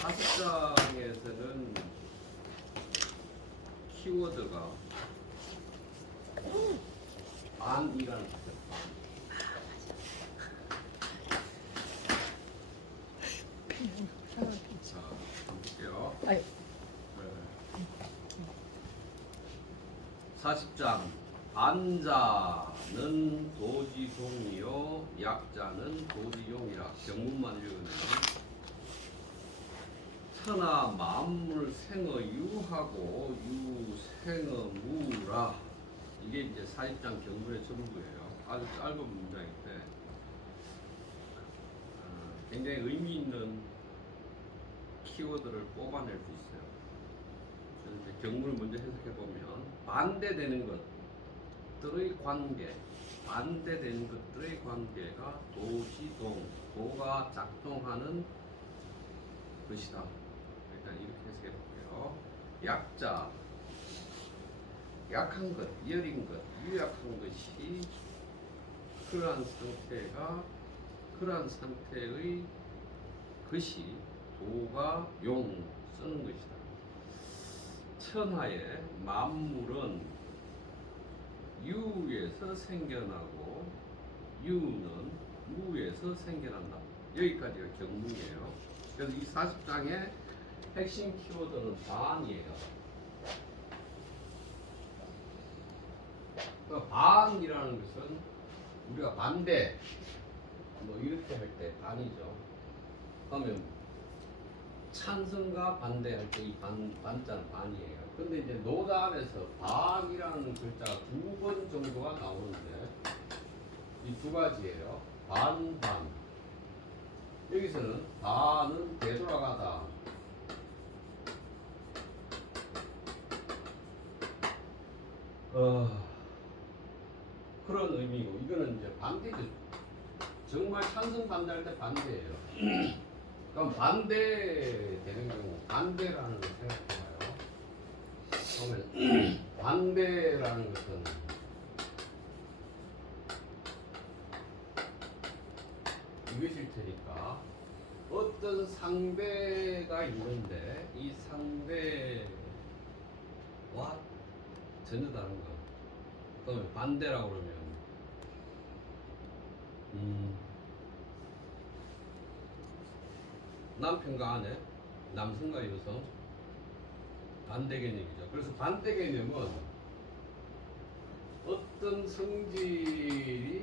40장에서는 키워드가 안이라는 뜻. 자, 한번 볼게요. 아유. 40장 안자는 도지동이요 약자는 도지용이라. 경문만 읽으면 천하 만물 생어 유하고 유생어 무라. 이게 이제 40장 경문의 전부예요. 아주 짧은 문장인데 굉장히 의미 있는 키워드를 뽑아낼 수 있어요. 그래서 이제 경문을 먼저 해석해 보면 반대되는 것들의 관계, 반대되는 것들의 관계가 도지동, 도가 작동하는 것이다. 일단 이렇게 해석해 볼게요. 약자, 약한 것, 여린 것, 유약한 것이 그러한 상태의 것이 도가 용 쓰는 것이다. 천하의 만물은 유에서 생겨나고 유는 무에서 생겨난다. 여기까지가 경문이에요. 그래서 이 40장의 핵심 키워드는 반이에요. 그러니까 반이라는 것은 우리가 반대 뭐 이렇게 할 때 반이죠. 그러면 찬성과 반대할 때 이 반자는 반이에요. 근데 이제 노자 안에서 반이라는 글자가 2번 정도가 나오는데 이 두 가지예요. 반. 여기서는 반은 되돌아가다. 그런 의미고, 이거는 이제 반대죠. 정말 찬성 반대할 때 반대예요. 그럼 반대되는 경우, 반대라는 걸 생각해봐요. 그러면 반대라는 것은 이것일 테니까 어떤 상대가 있는데 이 상대와 전혀 다른 거. 그러면 반대라고 그러면 남편과 아내, 남성과 여성, 반대 개념이죠. 그래서 반대 개념은 어떤 성질이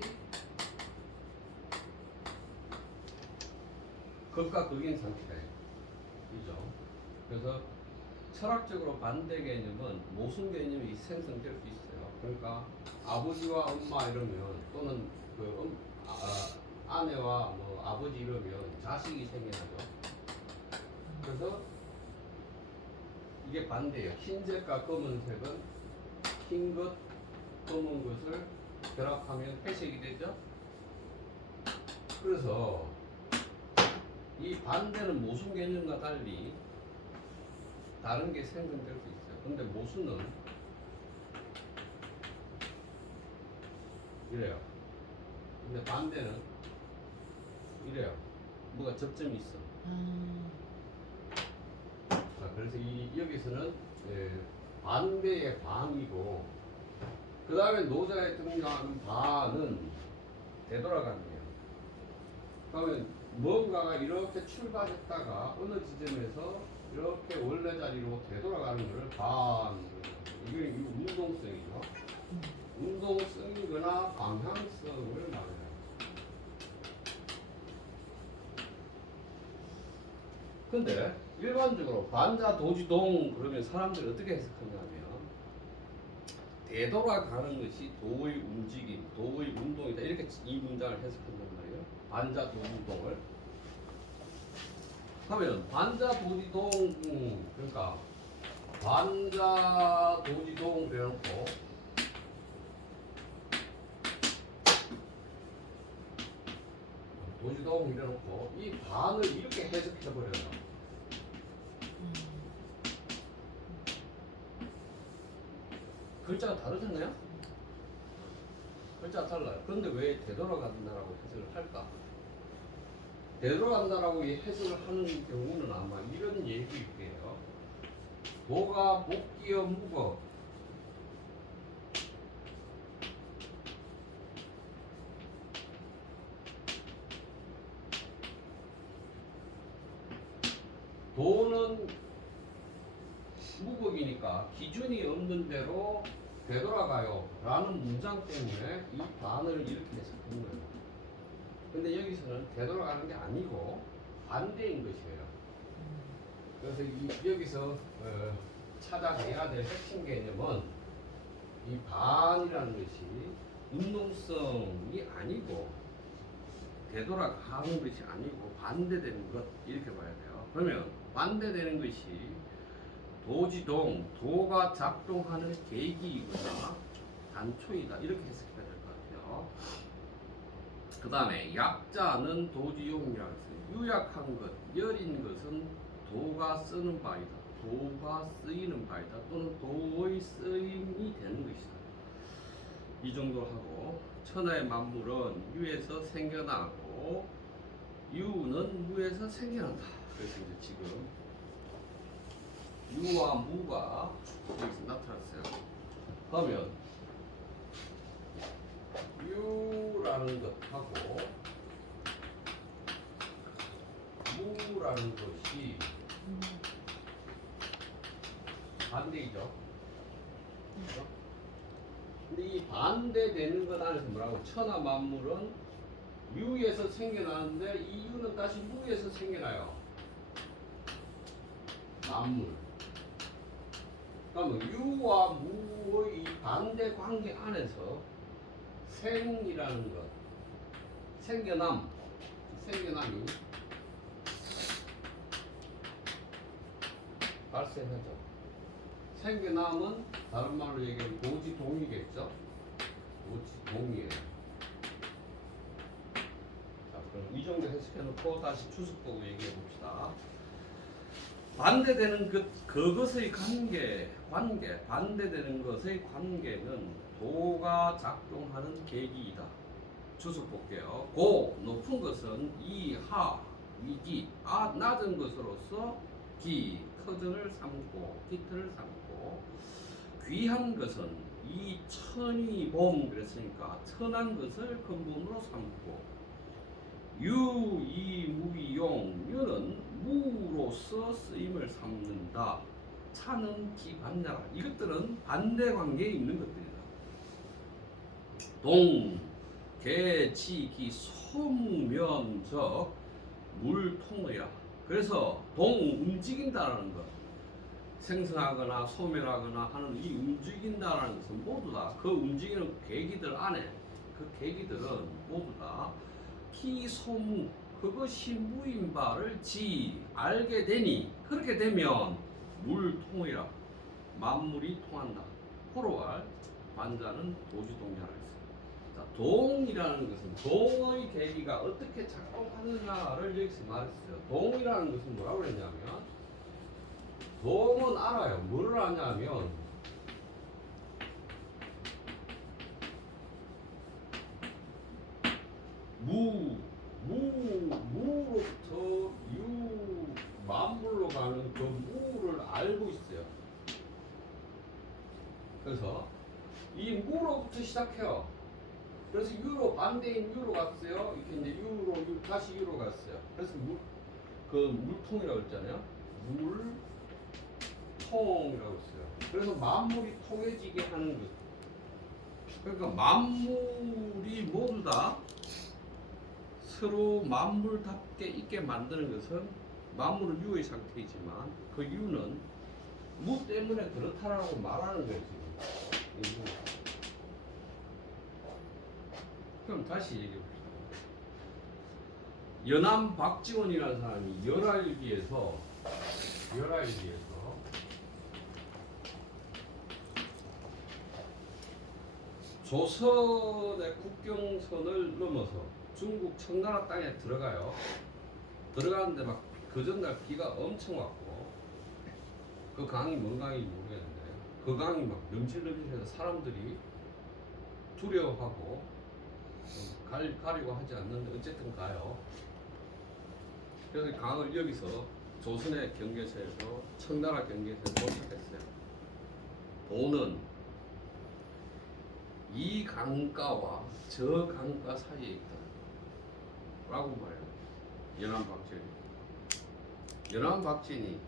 극과 극인 상태예요. 그죠? 그래서 철학적으로 반대 개념은 모순 개념이 생성될 수 있어요. 그러니까 아버지와 엄마 이러면, 또는 아내와 뭐 아버지 이러면 자식이 생겨나죠. 그래서 이게 반대예요. 흰색과 검은색은 흰 것, 검은 것을 결합하면 회색이 되죠. 그래서 이 반대는 모순 개념과 달리 다른 게 생성될 수 있어요. 근데 모순은 이래요. 근데 반대는 이래요. 뭐가 접점이 있어. 자, 그래서 여기서는 반대의 반이고, 그 다음에 노자에 등장하는 반은 되돌아가는데요. 그러면 뭔가가 이렇게 출발했다가 어느 지점에서 이렇게 원래 자리로 되돌아가는 것을 반. 이게 운동성이죠. 운동성이거나 방향성을 말해요. 근데 일반적으로 반자 도지동 그러면 사람들이 어떻게 해석하냐면, 되돌아가는 것이 도의 움직임, 도의 운동이다, 이렇게 이 문장을 해석한단 말이에요. 반자 도지동을 하면 반자 도지동, 그러니까 반자 도지동 그래놓고 도지동 이래놓고 이 반을 이렇게 해석해버려요. 글자가 다르잖아요? 글자가 달라요. 그런데 왜 되돌아간다라고 해석을 할까? 되돌아간다라고 해석을 하는 경우는 아마 이런 얘기일 거예요. 도가 복귀어 묵어. 도는 무극이니까 기준이 없는 대로 되돌아가요 라는 문장 때문에 이 반을 이렇게 해석한 거예요. 근데 여기서는 되돌아가는 게 아니고 반대인 것이에요. 그래서 여기서 찾아내야 될 핵심 개념은 이 반이라는 것이 운동성이 아니고 되돌아가는 것이 아니고 반대되는 것 이렇게 봐야 돼요. 그러면 반대되는 것이 도지동, 도가 작동하는 계기이거나 단초이다 이렇게 해석해야 될 것 같아요. 그 다음에 약자는 도지용이라고 했어요. 유약한 것, 여린 것은 도가 쓰는 바이다. 도가 쓰이는 바이다. 또는 도의 쓰임이 되는 것이다. 이 정도 하고 천하의 만물은 유에서 생겨나고 유는 무에서 생겨난다. 그래서 이제 지금 유와 무가 여기서 나타났어요. 그러면 유라는 것하고 무라는 것이 반대이죠. 그렇죠? 근데 이 반대되는 것 안에서 뭐라고? 천하 만물은 유에서 생겨나는데 이 유는 다시 무에서 생겨나요. 만물. 그러면 유와 무의 이 반대 관계 안에서 생이라는 것, 생겨남이 발생하죠. 생겨남은 다른 말로 얘기하면 도지동이겠죠. 도지동이에요. 자, 그럼 이 정도 해석해놓고 다시 추석 보고 얘기해 봅시다. 반대되는 그것의 관계, 반대되는 것의 관계는 도가 작동하는 계기이다. 추석 볼게요. 고, 높은 것은 이, 하, 위기, 낮은 것으로서 기, 터전을 삼고, 기틀을 삼고, 귀한 것은 이 천이 봄, 그랬으니까 천한 것을 근본으로 삼고, 유, 이, 무, 용, 유는 무로서 쓰임을 삼는다. 차는 기반야라. 이것들은 반대 관계에 있는 것들이다. 동, 개, 치, 기, 소무면적, 물통의라. 그래서 동, 움직인다라는 것, 생성하거나 소멸하거나 하는 이 움직인다라는 것은 모두 다 그 움직이는 계기들 안에 그 계기들은 모두 다 기소무, 그것이 무인 바를 알게 되니 그렇게 되면 물통이라 만물이 통한다. 호로알 만자는 도지동자라 했어요. 자, 동이라는 것은 동의 계기가 어떻게 작동하느냐를 여기서 말했어요. 동이라는 것은 뭐라고 그랬냐면 동은 알아요. 뭐를 아냐면 무로부터 유 만물로 가는 그 무를 알고 있어요. 그래서 이 무로부터 시작해요. 그래서 유로 반대인 유로 갔어요. 이렇게 이제 유로 다시 유로 갔어요. 그래서 물통이라고 했잖아요. 물통이라고 했어요. 그래서 만물이 통해지게 하는 것. 그러니까 만물이 모두 다 서로 만물답게 있게 만드는 것은 만물은 유의 상태이지만 그 유는 무 때문에 그렇다라고 말하는 거예요. 지금. 그럼 다시 얘기해 봅시다. 연암 박지원이라는 사람이 열알기에서 조선의 국경선을 넘어서 중국 청나라 땅에 들어가요. 들어가는데 막 그 전날 비가 엄청 왔고 그 강이 뭔 강인지 모르겠는데 그 강이 막 넘실넘실해서 사람들이 두려워하고 가려고 하지 않는데 어쨌든 가요. 그래서 강을 여기서 조선의 경계선에서 청나라 경계선에 도착했어요. 도는 이 강가와 저 강가 사이에 있다 라고 말해요. 연안박진이. 연안박진이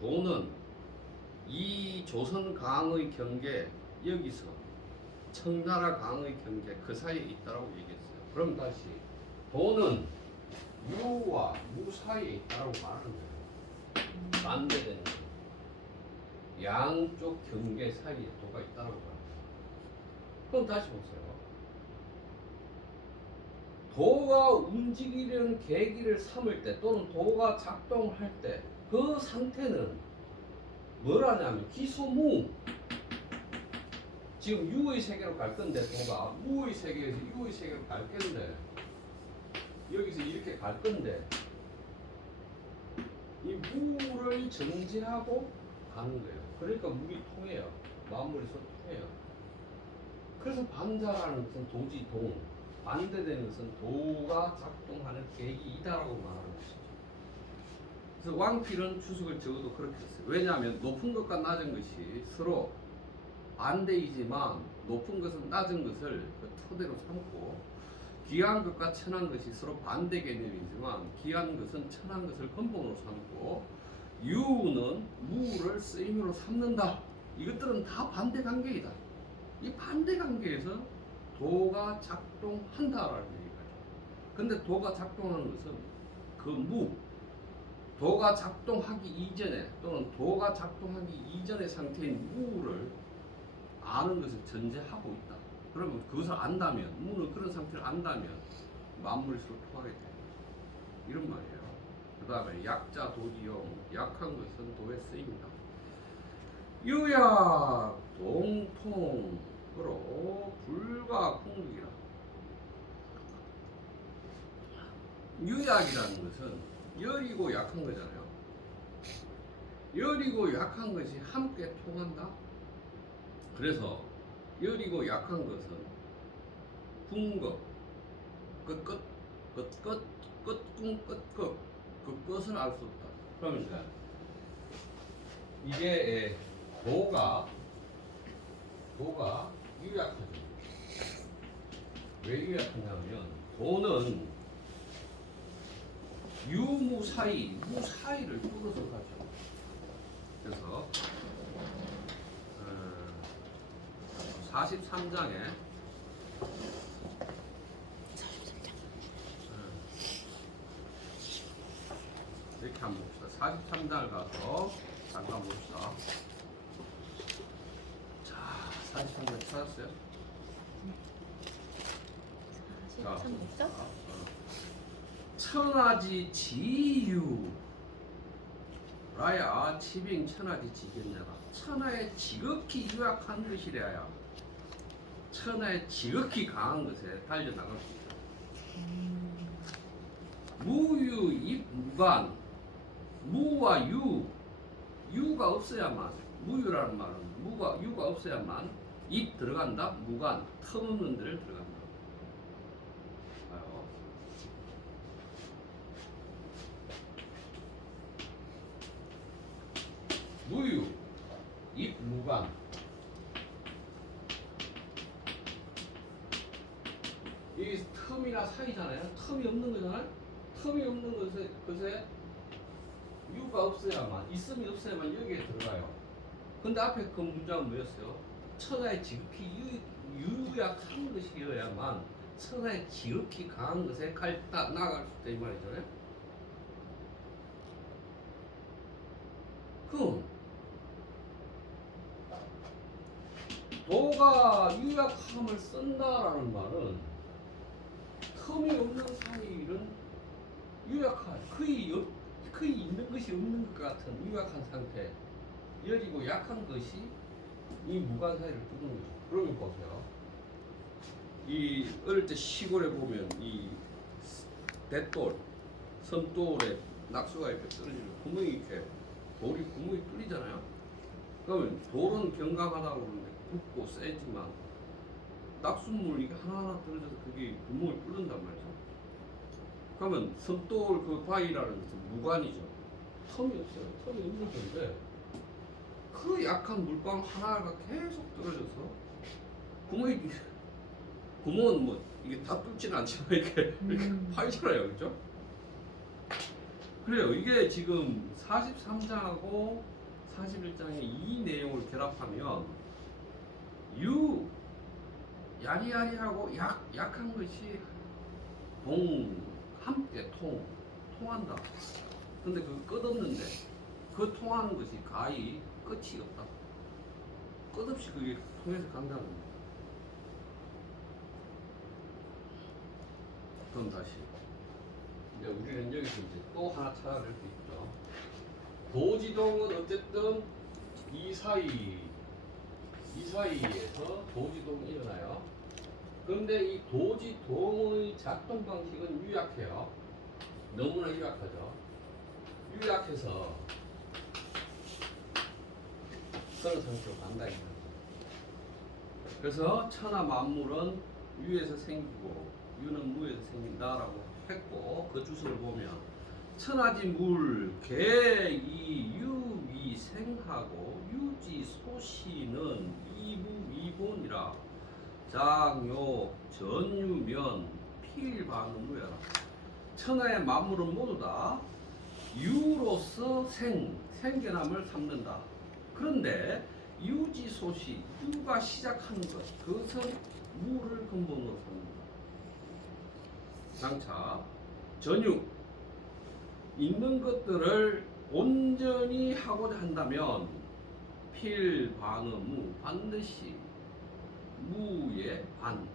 도는 이 조선강의 경계 여기서 청나라 강의 경계 그 사이에 있다라고 얘기했어요. 그럼 다시 도는 유와 무 사이에 있다라고 말하는 거예요. 반대되는 거예요. 양쪽 경계 사이에 도가 있다라고 말해요. 그럼 다시 보세요. 도가 움직이려는 계기를 삼을 때 또는 도가 작동할 때 그 상태는 뭐라냐면 기소무. 지금 유의 세계로 갈 건데 도가 무의 세계에서 유의 세계로 갈 건데 여기서 이렇게 갈 건데 이 무를 정지하고 가는 거예요. 그러니까 물이 통해요. 만물이 서로 통해요. 그래서 반자라는 것은 도지 동, 반대되는 것은 도가 작동하는 계기이다라고 말하는 것이죠. 그래서 왕필은 추석을 적어도 그렇게 했어요. 왜냐하면 높은 것과 낮은 것이 서로 반대이지만 높은 것은 낮은 것을 그 토대로 삼고 귀한 것과 천한 것이 서로 반대 개념이지만 귀한 것은 천한 것을 근본으로 삼고 유는 무를 쓰임으로 삼는다. 이것들은 다 반대 관계이다. 이 반대 관계에서 도가 작동한다라는 얘기가요. 근데 도가 작동하는 것은 그 무, 도가 작동하기 이전에 또는 도가 작동하기 이전의 상태인 무를 아는 것을 전제하고 있다. 그러면 그것을 안다면, 무는 그런 상태를 안다면 만물이 서로 통하게 돼요. 이런 말이에요. 그 다음에 약자 도지용, 약한 것은 도에 쓰입니다. 유약 동통으로 불과 공극이라. 유약이라는 것은 열이고 약한 거잖아요. 열이고 약한 것이 함께 통한다. 그래서 열이고 약한 것은 궁극, 끝, 그 끝을 알 수 없다. 그러니까 이게 도가 유약하죠. 왜 유약하냐면 도는 유무 사이, 무 사이를 뚫어서 가죠. 그래서 43장에 이렇게 한번 봅시다. 43장을 가서 잠깐 봅시다. 자, 43장 찾았어요? 자, 천하지 지유 라야 치빙 천하지 지견냐라. 천하에 지극히 유약한 것이래야 천하에 지극히 강한 것에 달려나갈 수 있다. 무유 입 무관, 무와 유가 없어야만, 무유라는 말은 유가 없어야만 입 들어간다. 무관, 틈 없는 데를 들어간다. 봐요. 무유 입 무관. 이 틈이나 사이잖아요. 틈이 없는 거잖아요. 틈이 없는 것에 유가 없어야만, 있음이 없어야만 여기에 들어가요. 근데 앞에 그 문장은 뭐였어요? 천하에 지극히 유약한 것이어야만 천하에 지극히 강한 것에 나아갈 수 있다 이 말이잖아요. 그럼 도가 유약함을 쓴다라는 말은 틈이 없는 사이는 유약한, 거의 있는 것이 없는 것 같은 유약한 상태, 여리고 약한 것이 이 무관 사이를 두는 거죠. 그러면 보세요. 이 어릴 때 시골에 보면 이 대돌, 섬돌에 낙수가 이렇게 떨어지는 구멍이 이렇게 돌이 구멍이 뚫리잖아요. 그러면 돌은 견강하다고 그러는데 굵고 세지만 낙수물 이게 하나하나 떨어져서 그게 구멍을 뚫는단 말이죠. 그러면 섬돌 그 바위라는 것은 무관이죠. 텀이 없어요. 텀이 없는 건데 그 약한 물방 하나가 계속 떨어져서 구멍은 뭐 이게 다 뚫지는 않지만 이렇게 파이잖아요, 그죠? 그래요. 이게 지금 43장하고 41장의 이 내용을 결합하면 야리야리하고 약한 것이 함께 통한다. 근데 그 끝없는데 그 통하는 것이 가히 끝이 없다. 끝없이 그게 통해서 간다는 거예요. 그럼 다시 이제 우리는 여기서 이제 또 하나 찾아낼 수 있죠. 도지동은 어쨌든 이 사이에서 도지동이 일어나요. 그런데 이 도지동의 작동 방식은 유약해요. 너무나 유약하죠. 유약해서 그런 상태로 간다. 그래서 천하 만물은 유에서 생기고 유는 무에서 생긴다라고 했고, 그 주소를 보면 천하지 물, 개이 유위 생하고 유지 소시는 이무이본이라 장요 전유면 필반무여라. 천하의 만물은 모두 다 유로서 생겨남을 삼는다. 그런데 유지소시, 유가 시작하는 것, 그것은 무를 근본으로 삼는다. 장차 전유, 있는 것들을 온전히 하고자 한다면 필반의무, 반드시 무의 반,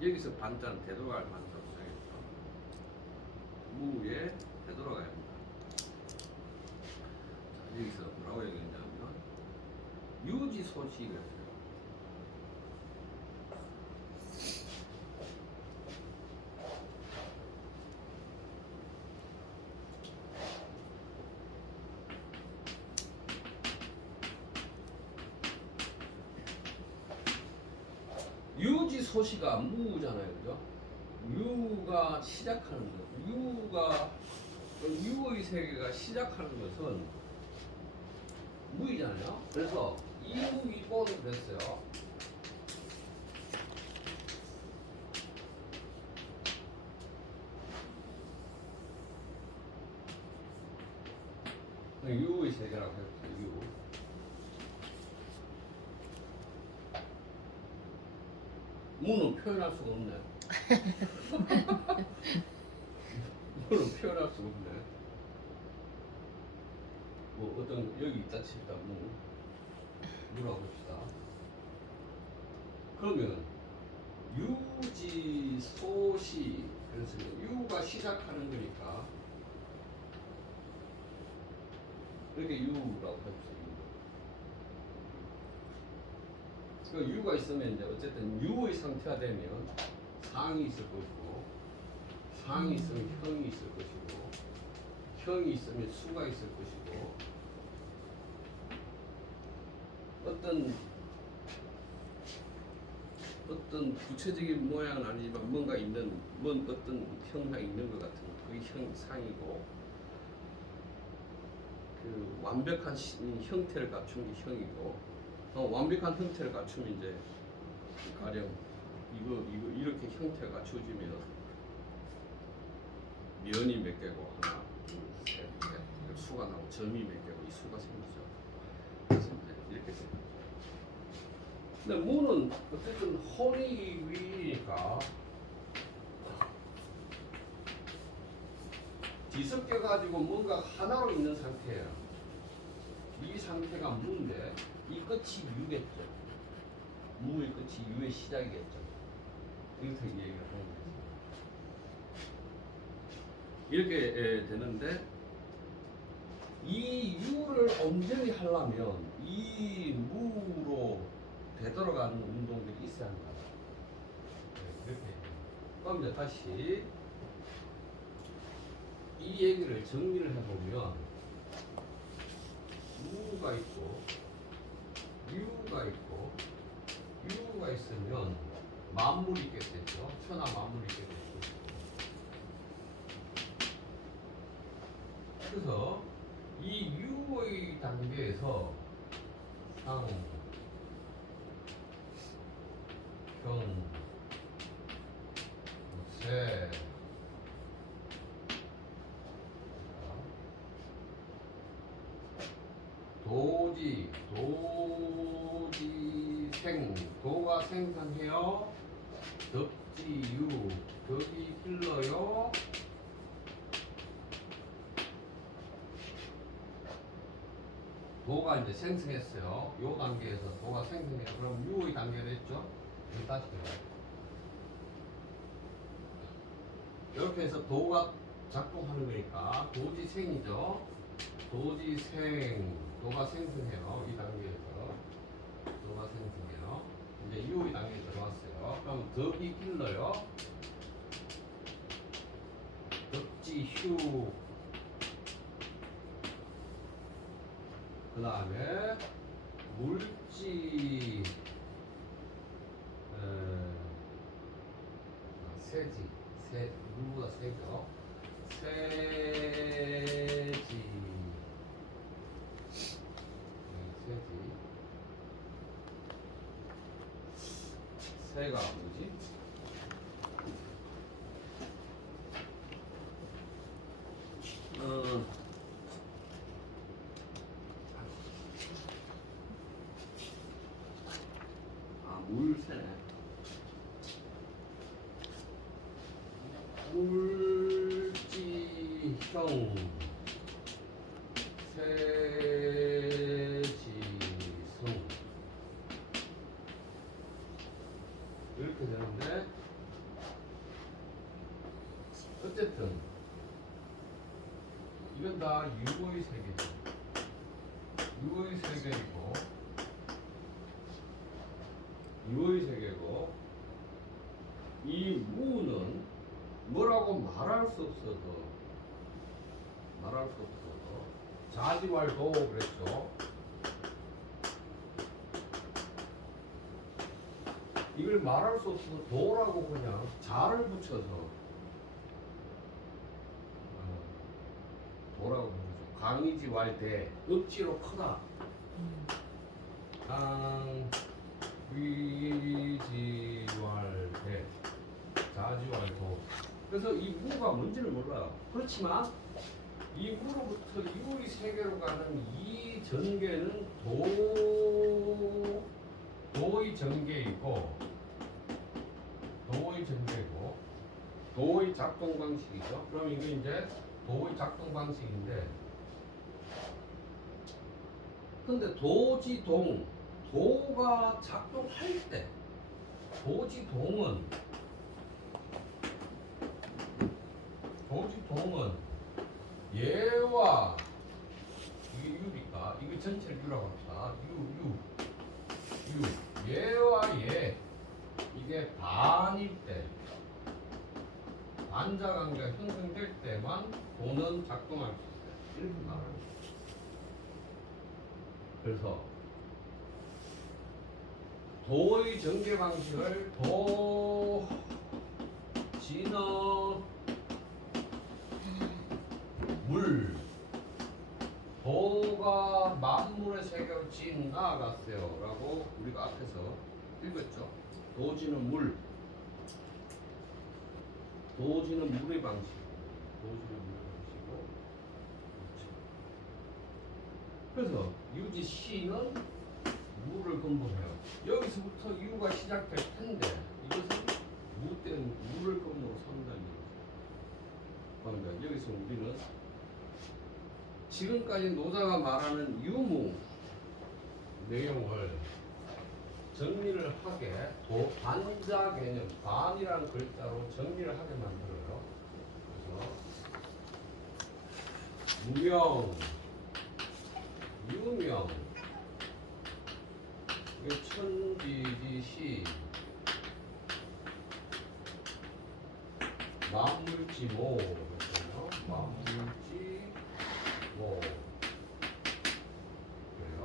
여기서 반자는 되돌아갈 반자로 써야겠죠. 무에 되돌아가야 합니다. 자, 여기서 뭐라고 얘기했냐면 유지소시였어요. 유지소시가 무잖아요, 그죠? 유가 시작하는 것, 유의 세계가 시작하는 것은 무이잖아요. 그래서 이무이본을 그랬어요. 유의 세계라고 했어요. 유. 무는 표현할 수가 없네. 무는 표현할 수가 없네. 뭐 어떤 여기 있다 칩시다. 무라고 합시다. 그러면 유지 소시, 그래서 유가 시작하는 거니까 이렇게 유라고 합시다. 그 유가 있으면 이제 어쨌든 유의 상태가 되면 상이 있을 것이고, 상이 있으면 형이 있을 것이고, 형이 있으면 수가 있을 것이고, 어떤 구체적인 모양은 아니지만 뭔가 있는, 어떤 형상이 있는 것 같은 그 상이고, 그 완벽한 형태를 갖춘 게 형이고, 완벽한 형태를 갖추면 이제 가령 이거 이렇게 형태가 갖춰지면 면이 몇 개고 하나, 둘, 셋, 넷 수가 나고 점이 몇 개고 이 수가 생기죠. 그래서 이제 이렇게 생기죠. 근데 무는 어쨌든 허리 위니까 뒤섞여 가지고 뭔가 하나로 있는 상태예요. 이 상태가 무인데 이 끝이 유겠죠. 무의 끝이 유의 시작이겠죠. 이렇게 얘기를 하는 거죠. 이렇게 되는데 이 유를 온전히 하려면 이 무로 되돌아가는 운동들이 있어야 한다. 이렇게. 그럼 이제 다시 이 얘기를 정리를 해보면 무가 있고 유가 있고 유가 있으면 만물이 있게 되죠. 천하 만물이 있게 되고, 그래서 이 유의 단계에서 상, 경, 세, 도지, 생, 도가 생성해요. 덕지, 유, 덕이 길러요. 도가 이제 생성했어요. 요 단계에서 도가 생성해요. 그럼 유의 단계가 됐죠? 이거 다시 해봐요. 이렇게 해서 도가 작동하는 거니까 도지생이죠. 도지생, 도가 생성해요. 이 단계에서 도가 생성해요. 이제 유의 단계에 들어왔어요. 그럼 덕이 길러요. 덕지휴. 그 다음에 물지, 세지, 물보다 세죠. 세지, 세지. 세가 뭐지? 물새네. 물지형, 세지성. 이렇게 되는데, 어쨌든, 이건 다 유의 세계죠. 유의 세계이고, 유의 세계고, 이 무는 뭐라고 말할 수 없어서 자지왈도 그랬죠. 이걸 말할 수 없어서 도라고 그냥 자를 붙여서 도라고 부르죠. 강의지왈대, 억지로 크다. 강위지왈대, 자지왈도. 그래서 이 무가 뭔지를 몰라요. 그렇지만 이 무로부터 유의 세계로 가는 이 전개는 도의 전개이고, 도의 작동 방식이죠. 그럼 이게 이제 도의 작동 방식인데, 근데 도지동, 도가 작동할 때, 도지동은 얘와 이게 유니까 이거 전체를 유라고 합시다. 유 얘와 얘 이게 반일 때, 반자관계가 형성될 때만 도는 작동할 수 있어요. 이렇게 말하는 거예요. 그래서 도의 전개 방식을 진어 물, 도가 만물의 세계로 진 나아갔어요 라고 우리가 앞에서 읽었죠. 도지는 물, 도지는 물의 방식, 방식이고. 그래서 유지 C는 물을 근본해요. 여기서부터 유가 시작될 텐데 이것은 무 때는 물을 근본으로 삼다는 얘기죠. 그러니까 여기서 우리는 지금까지 노자가 말하는 유무 내용을 정리를 하게 반자 개념, 반이라는 글자로 정리를 하게 만들어요. 그래서 무명, 유명, 천지지시, 만물지모, 만물지모. 그래요.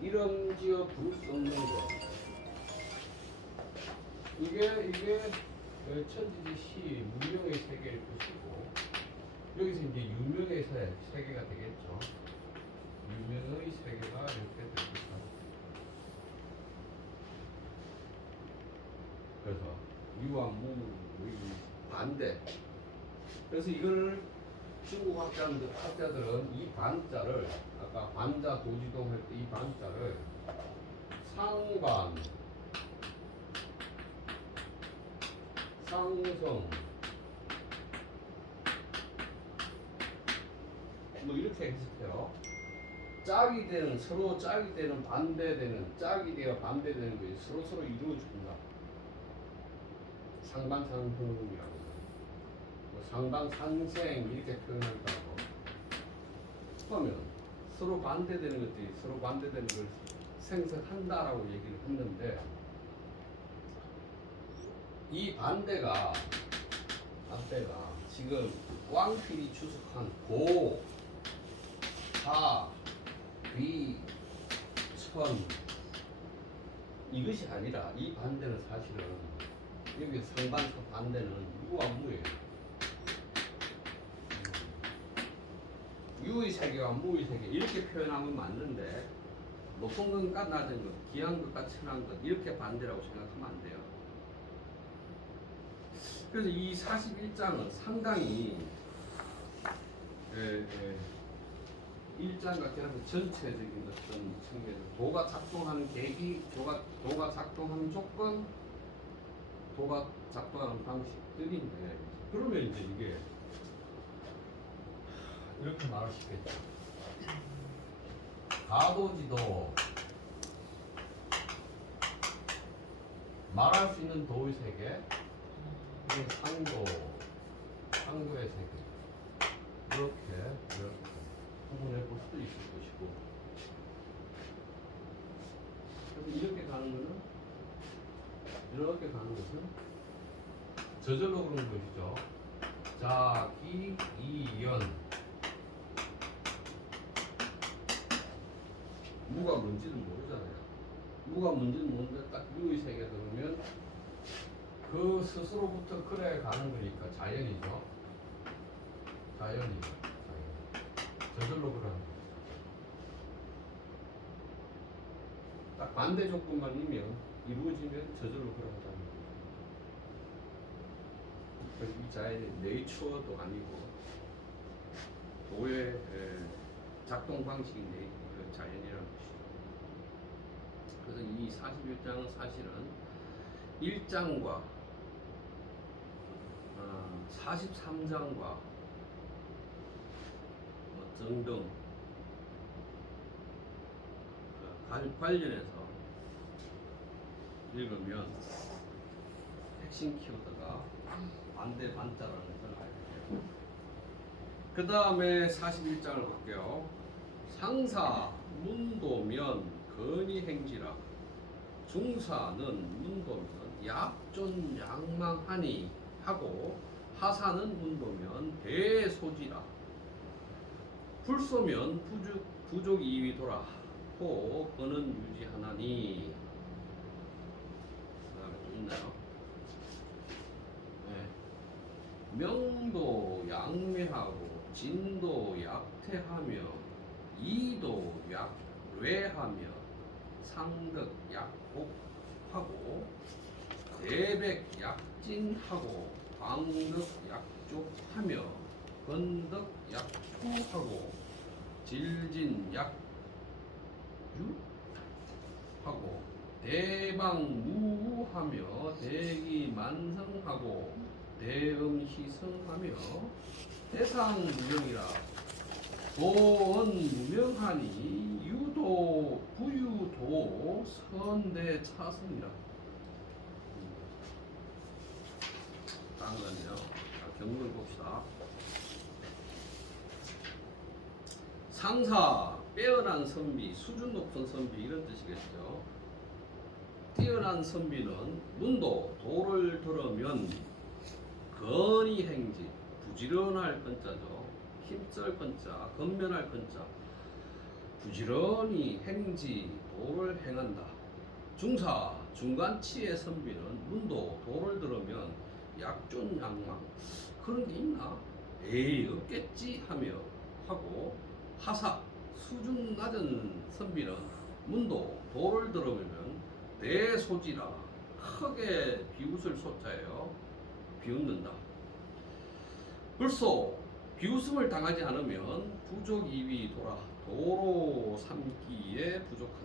이름 지어 부를 수 없는 거. 이게 천지지시, 무명의 세계일 것이고, 여기서 이제 유명 세계가 되겠죠. 유명의 세계가 이렇게 되겠죠. 그래서 유와 무의 반대. 그래서 이거를 중국 학자들은 이 반자를 아까 반자 도지동 할 때 이 반자를 상반, 상성 뭐 이렇게 해석해요. 짝이 되는 서로 짝이 되는 반대되는 짝이 되어 반대되는 것이 서로 이루어준다. 상반상흥이라고 뭐 상방상생 이렇게 표현한다고 하면 서로 반대되는 것들이 서로 반대되는 걸 생성한다라고 얘기를 했는데 이 반대가 지금 꽝필이 추석한 고, 하, 위, 천 이것이 아니라 이 반대는 사실은 여기 상반사 반대는 유와 무예요. 유의 세계와 무의 세계 이렇게 표현하면 맞는데 높은 것과 낮은 것, 귀한 것과 천한 것 이렇게 반대라고 생각하면 안 돼요. 그래서 이 41장은 상당히 1장과 결합한 전체적인 어떤 측면에서 도가 작동하는 계기, 도가 작동하는 조건, 도가 작동하는 방식들인데 그러면 이제 이게 이렇게 말할 수 있겠죠. 가도지도 말할 수 있는 도의 세계, 이게 상도의 세계 이렇게 구분해 볼 수도 있을 것이고 그래서 이렇게 가는 것은 저절로 그런 것이죠. 자기 이연 무가 뭔지는 모르잖아요. 무가 뭔지는 모르는데 딱 유의 세계 들으면 그 스스로부터 그래 가는 거니까 자연이죠. 자연이 저절로 그러는 거죠. 딱 반대 조건만이면 이루어지면 저절로 그런다는 거죠. 그래서 이 자연이 네이처도 아니고 도의 작동 방식인 자연이라는 것이죠. 그래서 이 41장은 사실은 1장과 43장과 등등 관련해서 읽으면 핵심 키워드가 반대 반자라는 걸 알게 돼요. 그 다음에 41장을 볼게요. 상사 문도면 건의행지라 중사는 문도면 약존양망하니 하고 하사는 문도면 대소지라 불소면 부족 이위도라 호 그는 유지하나니. 그 다음에 또 있나요? 네. 명도 양매하고 진도 약퇴하며 이도 약외하며 상득 약복하고 대백 약진하고 광득 약족하며 건득 약초하고 질진 약유하고 대방무하며 대기만성하고 대음희성하며 대상무명이라 도은 무명하니 유도 부유도 선대차성이라. 다음 거는요. 경문을 봅시다. 상사, 빼어난 선비, 수준 높은 선비 이런 뜻이겠죠. 뛰어난 선비는 문도 도를 들으면 건의행지 부지런할 건자죠. 힘쓸 건자, 건면할 건자. 부지런히 행지 도를 행한다. 중사, 중간치의 선비는 문도 도를 들으면 약존양망 그런 게 있나? 에이 없겠지 하며 하고 하사 수준 낮은 선비는 문도 도를 들어보면 대소지라 크게 비웃을 소자예요. 비웃는다. 불소 비웃음을 당하지 않으면 부족입이 돌아 도로 삼기에 부족하다.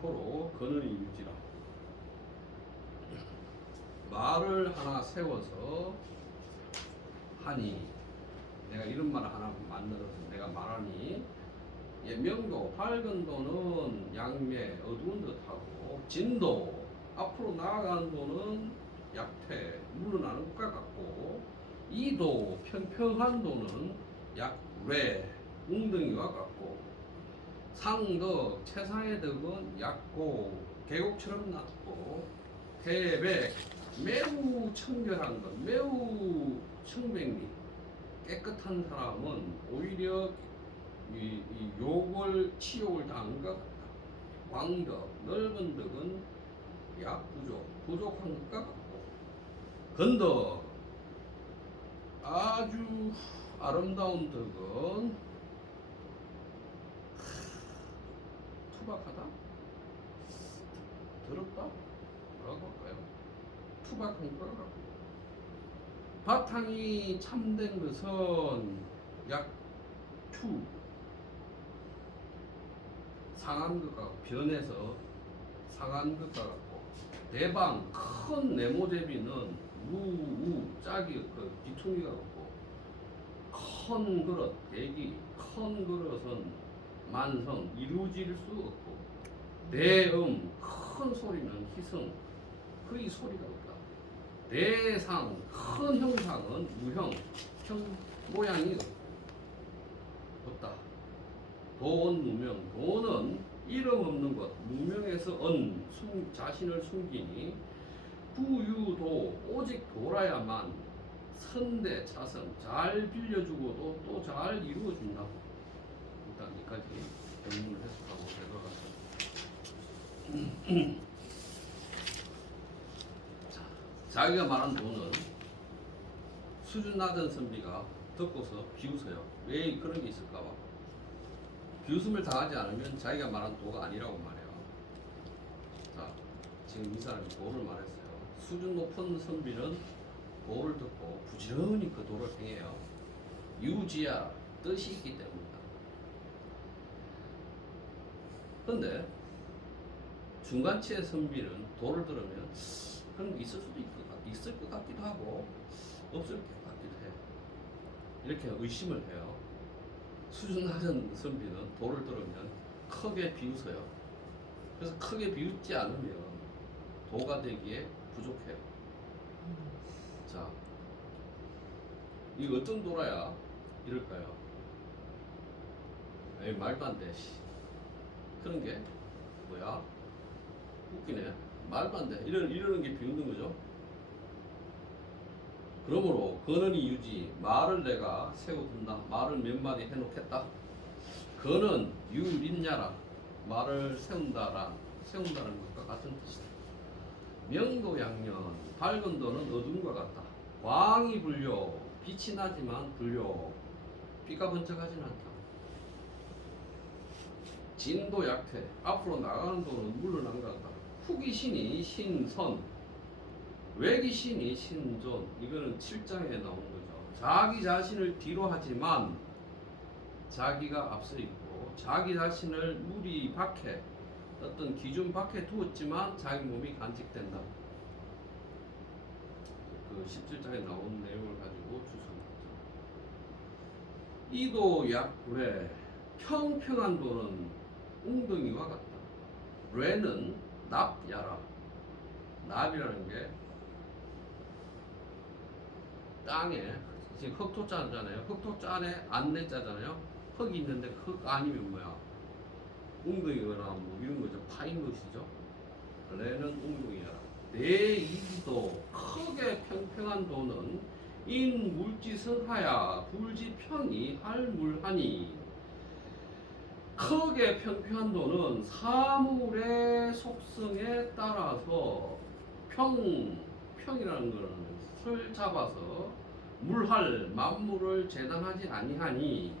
고로 그는 유지라. 말을 하나 세워서 하니 내가 이런 말을 하나 만들어서 내가 말하니 명도 밝은 도는 양매 어두운 듯하고 진도 앞으로 나아가는 도는 약퇴 물러나는 것과 같고 이도 평평한 도는 약뢰 웅덩이와 같고 상덕 최상의 덕은 얕고 계곡처럼 낮고 대백 매우 청결한 것 매우 청백리 깨끗한 사람은 오히려 이 욕을 치욕을 당한 것 같다. 광덕 넓은 덕은 부족한 것과 같고 건덕 아주 아름다운 덕은 투박하다? 더럽다? 뭐라고 할까요? 투박한 것과 같고 바탕이 참된 것은 약투 상한 것과 변해서 상한 것과 같고 대방 큰 네모제비는 무우 짝이 그 뒤퉁이가 없고 큰 그릇 대기 큰 그릇은 만성 이루어질 수 없고 대음 큰 소리는 희성 거의 소리가 없다. 대상 큰 형상은 무형 형 모양이 없다. 도원 무명 도는 이름 없는 것 무명에서 자신을 숨기니 부유도 오직 돌아야만 선대 차선 잘 빌려주고도 또 잘 이루어준다. 일단 여기까지 본문을 해석하고 되돌아갔습니다. 자기가 말한 도는 수준 낮은 선비가 듣고서 비웃어요. 왜 그런 게 있을까봐. 비웃음을 당하지 않으면 자기가 말한 도가 아니라고 말해요. 자, 지금 이 사람이 도를 말했어요. 수준 높은 선비는 도를 듣고 부지런히 그 도를 행해요. 유지야 뜻이 있기 때문이다. 그런데 중간치의 선비는 도를 들으면 그런 게 있을 수도 있을 것 같기도 하고 없을 것 같기도 해요. 이렇게 의심을 해요. 수준 낮은 선비는 도를 들으면 크게 비웃어요. 그래서 크게 비웃지 않으면 도가 되기에 부족해요. 자, 이 어떤 도라야 이럴까요? 에이, 말도 안 돼. 그런 게 뭐야? 웃기네. 말도 안 돼. 이러는 게 비웃는 거죠. 그러므로 근원이 유지 말을 내가 세워둔다. 말을 몇 마디 해놓겠다. 근은 유린야라 말을 세운다는 것과 같은 뜻이다. 명도양년 밝은 도는 어둠과 같다. 광이 불려 빛이 나지만 불려 빛과 번쩍하지는 않다. 진도 약퇴 앞으로 나가는 도는 물러난 것 같다. 후기 신이 신선 외기 신이 신존 이거는 7장에 나온 거죠. 자기 자신을 뒤로 하지만 자기가 앞서 있고 자기 자신을 무리 밖에 어떤 기준 밖에 두었지만 자기 몸이 간직된다. 그 17장에 나온 내용을 가지고 주석했죠. 이도 약뢰 평평한 도는 웅덩이와 같다. 뢰는 납야라. 납이라는 게 땅에 지금 흑토자잖아요. 흑토자 안에 안내자잖아요. 흙이 있는데 흙 아니면 뭐야? 웅덩이거나 뭐 이런 거죠. 파인 것이죠. 래는 웅덩이야. 내 이기도 크게 평평한 도는 인 물지성하야 불지평이 할물하니 크게 평평한 도는 사물의 속성에 따라서 평이라는 거는 설 잡아서 물할 만물을 재단하지 아니하니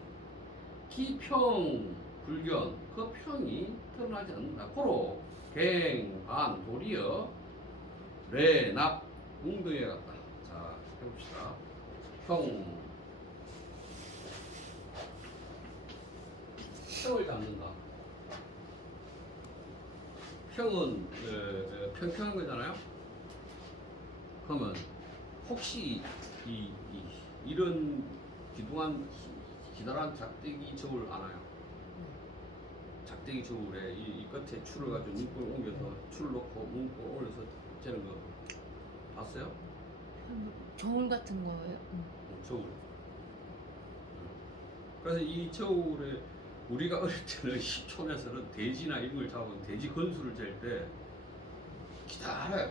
기평 불견 그 평이 드러나지 않는다. 고로 갱반 도리어 레납 웅덩이에 같다. 자 해봅시다. 평을 잡는다. 평은 평평한 거잖아요. 그러면 혹시 이런 기둥한 기다란 작대기 저울 아나요? 작대기 저울에 이 끝에 줄을 가지고 문구를 옮겨서 줄을 놓고 문구 올려서 재는 거 봤어요? 저울 같은 거예요? 저울. 그래서 이 저울에 우리가 어릴 때는 식촌에서는 돼지나 이런 걸 잡으면 돼지 건수를 잴 때 기다려요.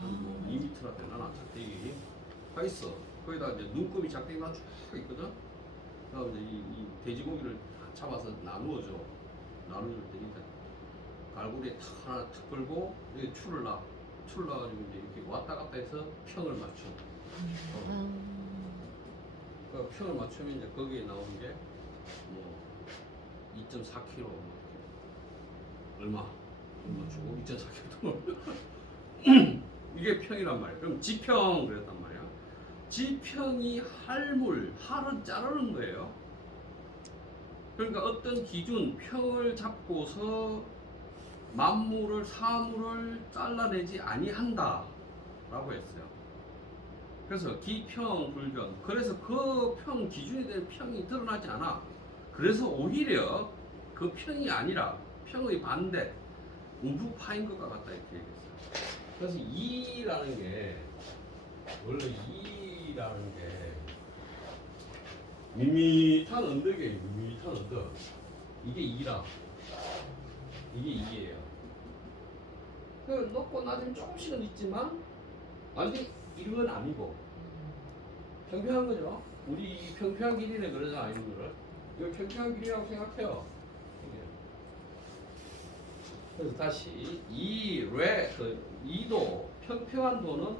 뭐 2m나 되나 작대기 가 있어. 거기다 이제 눈곱이 작대기가 쭉 있거든. 그다음에 이제 이 돼지고기를 잡아서 나누어줘. 나누어줄 때 이제 갈고리에 탁 하나 탁 걸고 여기 줄을 놔가지고 이제 이렇게 왔다 갔다 해서 평을 맞춰. 그 평을 맞추면 이제 거기에 나오는 게 뭐 2.4kg 얼마 주고 2.4kg 이게 평이란 말이야. 그럼 지평 그랬단 말이야. 지평이 할은 자르는 거예요. 그러니까 어떤 기준 평을 잡고서 만물을 사물을 잘라내지 아니한다 라고 했어요. 그래서 기평 불견, 그래서 그 평 기준이 된 평이 드러나지 않아. 그래서 오히려 그 평이 아니라 평의 반대 움푹 파인 것과 같다 이렇게 얘기했어요. 그래서 이라는 게 원래 이라는 게 밋밋한 언덕이에요. 밋밋한 언덕. 이게 이라. 이게 이예요. 그 높고 낮은 조금씩은 있지만 완전히 이런 건 아니고 평평한 거죠. 우리 평평한 길이네 그러잖아 이런 거를. 이거 평평한 길이라고 생각해요. 그래서 다시 이도 평평한 도는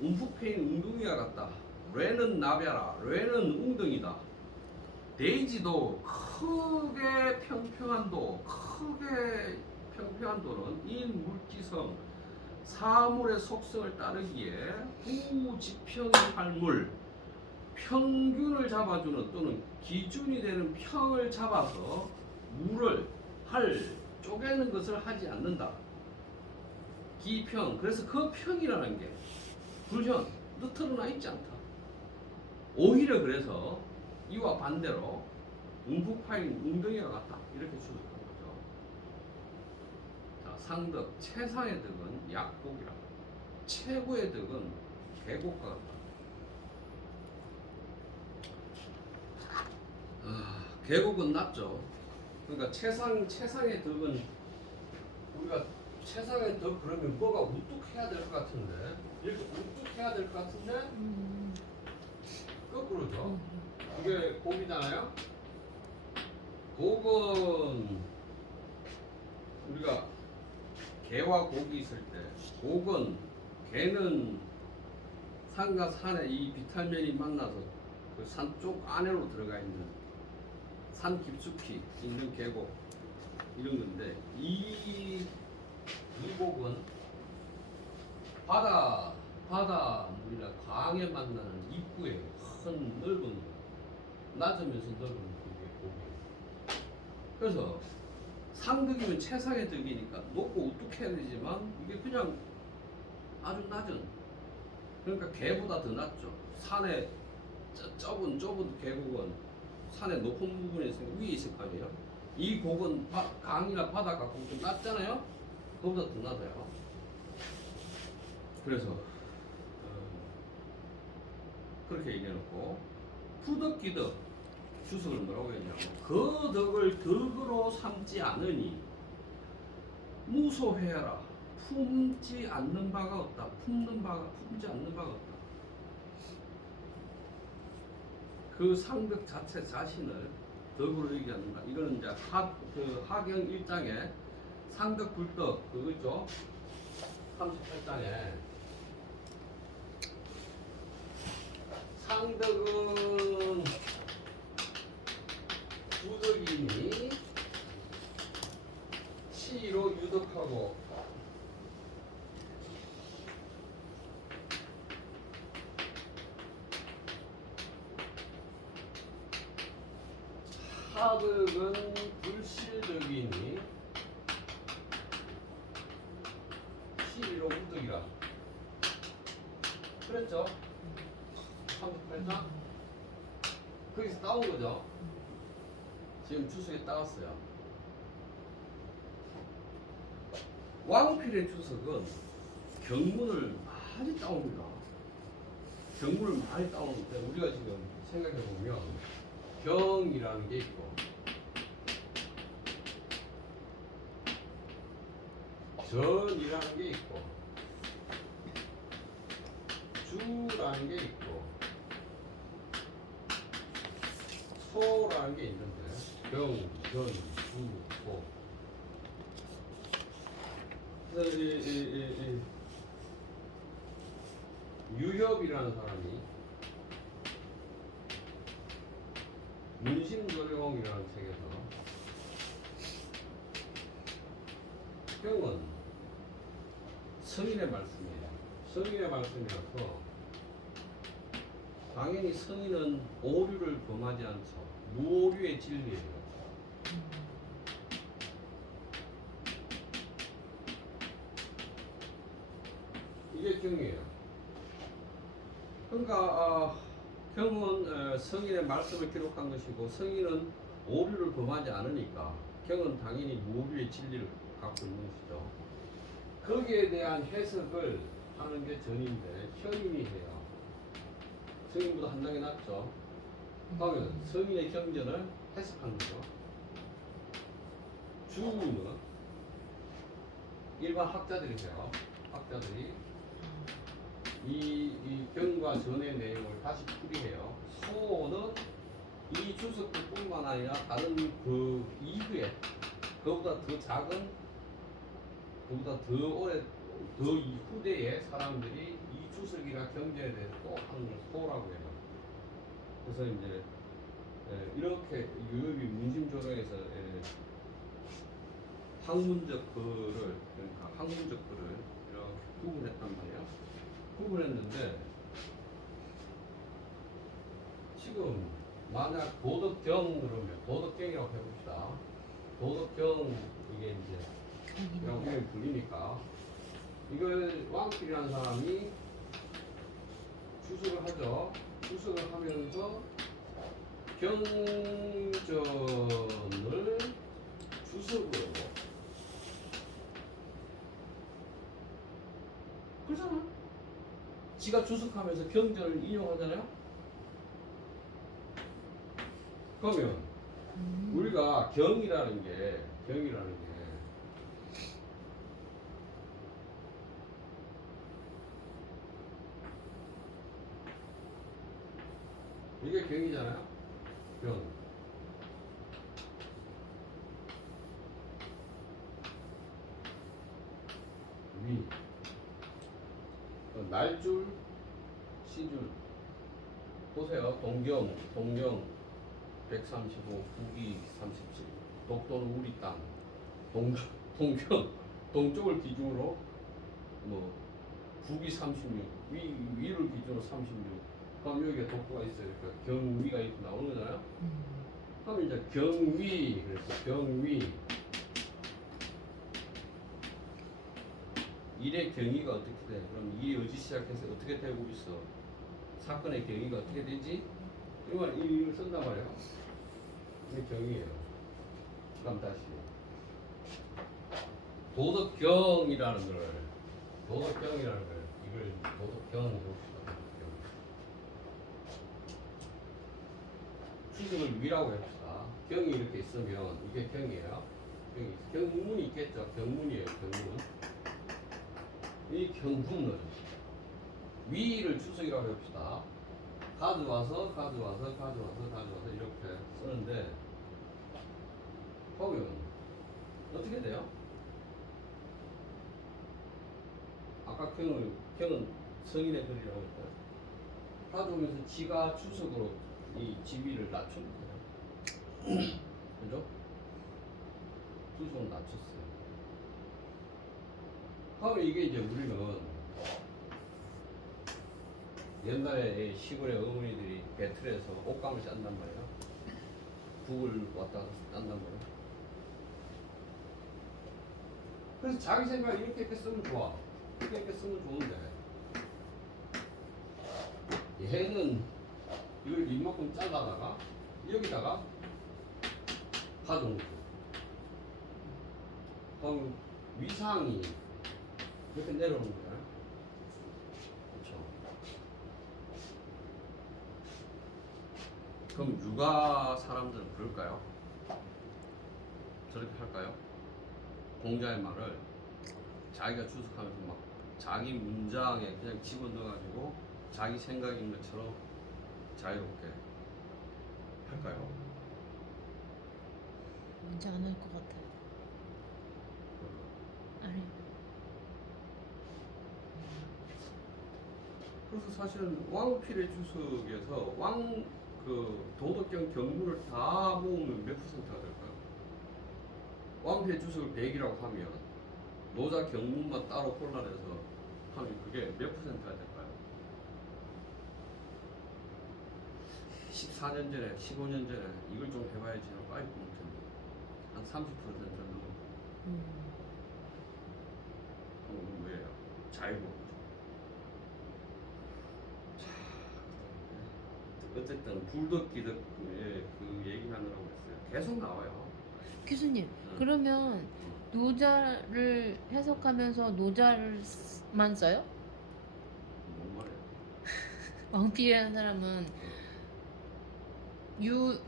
움푹 패인 웅덩이와 같다. 레는 나벼라. 레는 웅덩이다. 데이지도 크게 평평한 도는 이 물지성 사물의 속성을 따르기에 후지평이 할물 평균을 잡아주는 또는 기준이 되는 평을 잡아서 물을 쪼개는 것을 하지 않는다. 기평. 그래서 그 평이라는 게 불현 느트러나 있지 않다. 오히려 그래서 이와 반대로 움푹 파인 웅덩이와 같다. 이렇게 추측한 거죠. 자, 상덕 최상의 덕은 약곡이라. 최고의 덕은 계곡과 같다. 계곡은 낮죠. 그러니까 최상의 덕은 우리가 최상의 덕 그러면 뭐가 우뚝해야 될 것 같은데 이렇게 우뚝해야 될 것 같은데 거꾸로죠. 이게 곡이잖아요. 곡은 우리가 개와 곡이 있을 때 곡은 개는 산과 산의 이 비탈면이 만나서 그 산 쪽 안으로 들어가 있는 산 깊숙이 있는 계곡 이런 건데 이 곡은 바다 물이나 강에 만나는 입구에 큰 넓은 낮으면서 넓은 그게 곡이에요. 그래서 상덕이면 최상의 덕이니까 높고 우뚝해야 되지만 이게 그냥 아주 낮은 그러니까 개보다 더 낮죠. 산에 좁은 계곡은 산의 높은 부분에 있으니까 위에 있을 거 아니에요. 이 곡은 강이나 바다 갖고 좀 낮잖아요. 그보다 더 낮아요. 그래서 그렇게 얘기해놓고 후덕기덕 주석을 뭐라고 했냐면 그 덕을 덕으로 삼지 않으니 무소해라. 품지 않는 바가 없다. 품지 않는 바가 없다. 그 상덕 자체 자신을 덕으로 얘기 않는다. 이거는 이제 하경 1장에 상덕 불덕 그거 있죠? 38장에 상덕은 부덕이니 시로 유덕하고 하덕은 불실덕이니 시로 우덕이라 그랬죠? 38장? 거기서 따온 거죠? 지금 주석에 따왔어요. 왕필의 주석은 경문을 많이 따옵니다. 경문을 많이 따오는데 우리가 지금 생각해 보면 경이라는 게 있고 전이라는 게 있고 주라는 게 있고 소라는 게 있는데 경, 전, 주, 소. 그래서 유협이라는 사람이 문심조령이라는 책에서 경은 성인의 말씀이에요. 성인의 말씀이라서 당연히 성인은 오류를 범하지 않죠. 무오류의 진리예요. 이게 경이에요. 그러니까 경은 성인의 말씀을 기록한 것이고 성인은 오류를 범하지 않으니까 경은 당연히 무오류의 진리를 갖고 있는 것이죠. 거기에 대한 해석을 하는 게 전인데 현인이 해요. 성인보다 한 단계 낫죠. 그러면 성인의 경전을 해석하는 거죠. 주는 일반 학자들이 해요. 학자들이 이 경과 전의 내용을 다시 풀이해요. 소는 이 주석뿐만 아니라 다른 그 이후에 그보다 더 작은, 그보다 더 오래, 더 이후대의 사람들이 이 주석이나 경전에 대해서 또 하는 걸 소라고 해요. 그래서 이제 이렇게 유협이 문심조령에서 학문적 글을, 그러니까 학문적 글을 이렇게 구분했단 말이에요. 구분했는데 지금 만약 도덕경 그러면 도덕경이라고 해봅시다. 도덕경 이게 이제 영국에 불리니까 이걸 왕필이라는 사람이 주석을 하죠. 주석을 하면서 경전을 주석으로 그렇잖아. 지가 주석하면서 경전을 인용하잖아요. 그러면 우리가 경이라는 게 이게 경이잖아요. 경. 위. 날줄, 시줄. 보세요. 동경 135, 북위 37. 독도는 우리 땅. 동경, 동쪽을 기준으로 뭐 북위 36, 위를 기준으로 36. 그럼 여기에 독도가 있어요. 그러니까 경위가 이렇게 나오는 거잖아요. 그럼 이제 경위, 그래서 경위. 일의 경위가 어떻게 돼? 그럼 일이 어디 시작해서 어떻게 되고 있어? 사건의 경위가 어떻게 되지? 이걸 이걸 쓴단 말이에요. 이게 경위예요. 그럼 다시 도덕경이라는 걸 이걸 도덕경 봅시다. 추석을 위라고 해봅시다. 경이 이렇게 있으면 이게 경이에요. 경문이 있겠죠. 경문이에요. 경문. 이 경문을 위를 추석이라고 해봅시다. 가져와서 이렇게 쓰는데 보면 어떻게 돼요? 아까 경은 성인의 글이라고 했잖아요. 가져오면서 지가 주석으로 이 지위를 낮추는 거예요. 그죠? 주석을 낮췄어요. 그럼 이게 이제 우리는 옛날에 시골의 어머니들이 배틀에서 옷감을 짠단 말이야. 북을 왔다 갔다 짠단 말이야. 그래서 자기 생각 이렇게 쓰면 좋아. 이렇게 쓰면 좋은데 얘는 이걸 이만큼 잘라다가 여기다가 가져온 거야. 그럼 위상이 이렇게 내려오는 거야. 그렇죠. 그럼 육아 사람들은 그럴까요? 저렇게 할까요? 공자의 말을 자기가 주석하면서 막 자기 문장에 그냥 집어넣어가지고 자기 생각인 것처럼 자유롭게 할까요? 뭔지 안 할 것 같아요. 아니. 그래서 사실은 왕필의 주석에서 왕 그 도덕경 경문을 다 모으면 몇 퍼센트가 될까요? 왕필의 주석을 100이라고 하면 노자 경문만 따로 골라내서 하면 그게 몇 퍼센트가 될까요? 14년 전에, 15년 전에 이걸 좀 해봐야지 하고 아이고 못했네. 한 30% 정도. 그건 왜요? 자유로운 어쨌든 불덕기덕의 그 얘기하느라고 했어요. 계속 나와요. 교수님, 응. 그러면 노자를 해석하면서 노자를만 써요? 뭔 말이야? 왕필이라는 사람은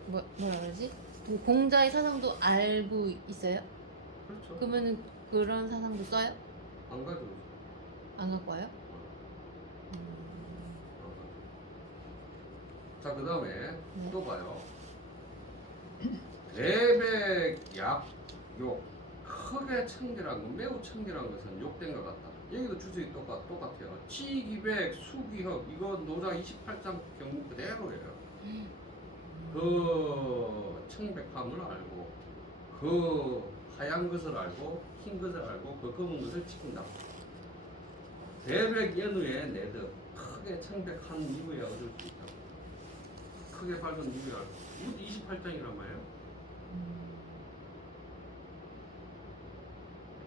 뭐라 그러지? 그 공자의 사상도 알고 있어요? 그렇죠. 그러면은 그런 사상도 써요? 안 가져오죠. 안 갖고 와요? 자, 그 다음에 또 봐요. 대백약욕 크게 청결한 것, 매우 청결한 것은 욕된 것 같다. 여기도 주석이 똑같아요. 치기백, 수기hợp 이거 노자 28장 경문 그대로예요. 그 청백함을 알고 그 하얀 것을 알고 흰 것을 알고 그 검은 것을 지킨다. 대백연우의 내득 크게 청백한 이후에 얻을 수 있다. 크게 밝은 이후에 알고 이것도 28장이란 말이에요.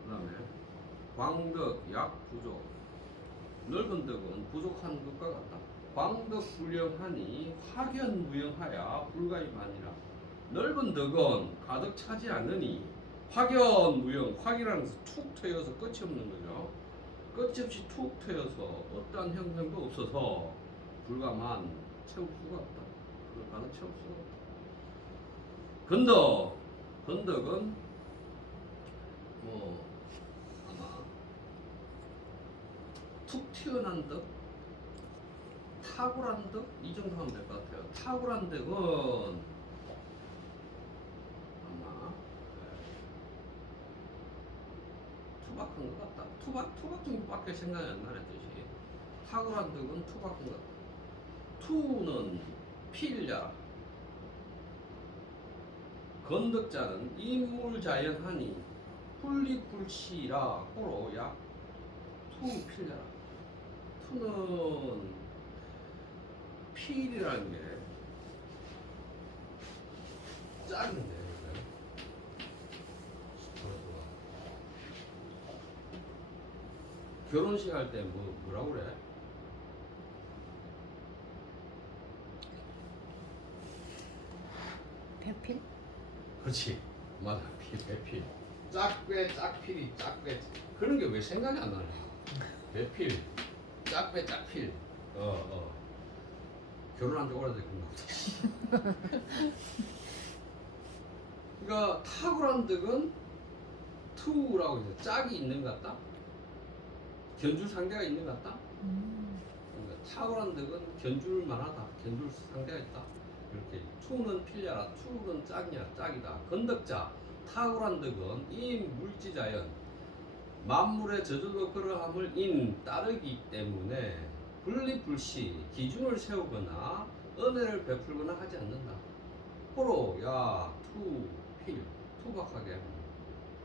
그 다음에 광덕 약 부족 넓은 덕은 부족한 것과 같다. 광덕 불량하니 확연무영하야 불가이만이라. 넓은 덕은 가득 차지 않으니 확연무영, 확이라는 것은 툭 트여서 끝이 없는 거죠. 끝이 없이 툭 트여서 어떠한 형상도 없어서 불가만 채울 수가 없다. 그걸 가득 채울 수가 없다. 건덕은 뭐 아마 툭 튀어난 덕, 탁월한 덕 이 정도 하면 될 것 같아요. 탁월한 덕은 아마 투박한 것 같다. 투박 정도밖에 생각이 안 나는 뜻이. 탁월한 덕은 투박한 것 같다. 투는 필야, 건덕자는 인물자연하니 훌리불치라 호로 약 투 필야. 투는 필이라는 게 짝인데 결혼식 할 때 뭐라고 그래? 배필? 그렇지, 맞아. 배필. 짝배, 짝필이 짝배. 그런 게 왜 생각이 안 나냐? 배필, 짝배, 짝필. 결혼한 지 오래돼서 그런가 보다. 그러니까 탁월한 덕은 투라고 해서 짝이 있는 것 같다. 견줄 상대가 있는 것 같다. 그러니까 탁월한 덕은 견줄 만하다. 견줄 상대가 있다. 이렇게 투는 필야라. 투는 짝이야. 짝이다. 건덕자 탁월한 덕은 인 물지자연 만물의 저절로 그러함을 인 따르기 때문에 분리불시 기준을 세우거나 은혜를 베풀거나 하지 않는다. 호로 야 투 필 투박하게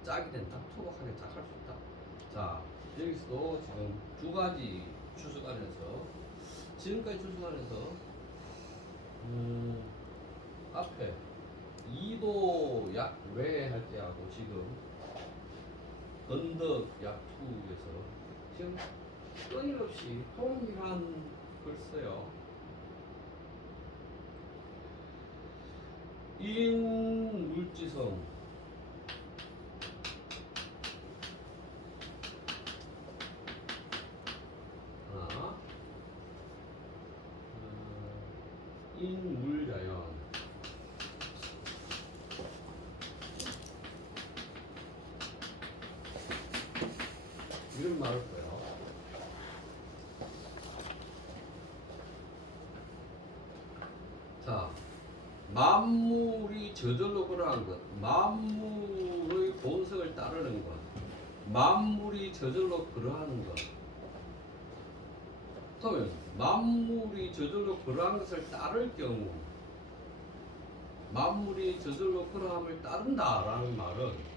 짝이 된다. 투박하게 짝할 수 있다. 자 여기서도 지금 두 가지 주석 안에서 지금까지 주석 안에서 앞에 2도 약외 할 때하고 지금 언덕 약투에서 지금 끊임없이 동일한 걸 써요. 인물지성 하나 인물자연 이런 말을 써요. 자, 만물이 저절로 그러한 것, 만물의 본성을 따르는 것, 만물이 저절로 그러하는 것. 그러면 만물이 저절로 그러한 것을 따를 경우, 만물이 저절로 그러함을 따른다라는 말은